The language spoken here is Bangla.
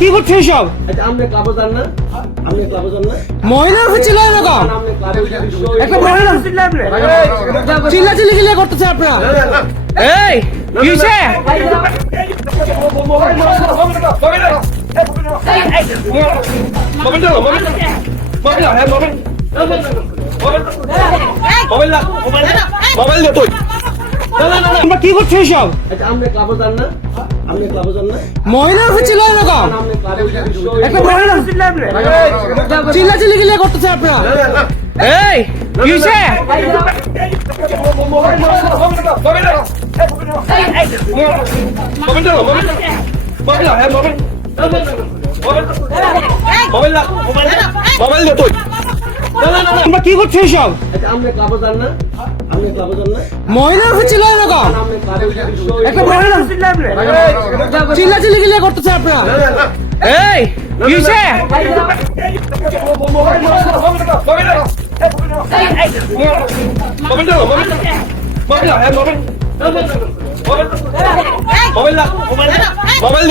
কি করছো সব? আচ্ছা আপনি ক্লাবে যান না? আপনি ক্লাবে যান না? মহিলা চিল্লাই না আপনি ক্লাবে একটা মহিলা চিল্লাচিল্লি গিলে করতেছে আপনারা। এই কি হইছে? তোমরা কি করছো সব? আচ্ছা আপনি ক্লাবে যান না? আপনি ক্লাবে যান না? মহিলা চিল্লাই না আপনি ক্লাবে একটা মহিলা চিল্লাচিল্লি গিলে করতেছে আপনারা। এই কি হইছে? তোমরা কি করছো সব? আচ্ছা আপনি ক্লাবে যান না? আপনি ক্লাবে যান না? মহিলা চিল্লাই না আপনি ক্লাবে একটা মহিলা চিল্লাচিল্লি গিলে করতেছে আপনারা। এই কি হইছে? মোবাইল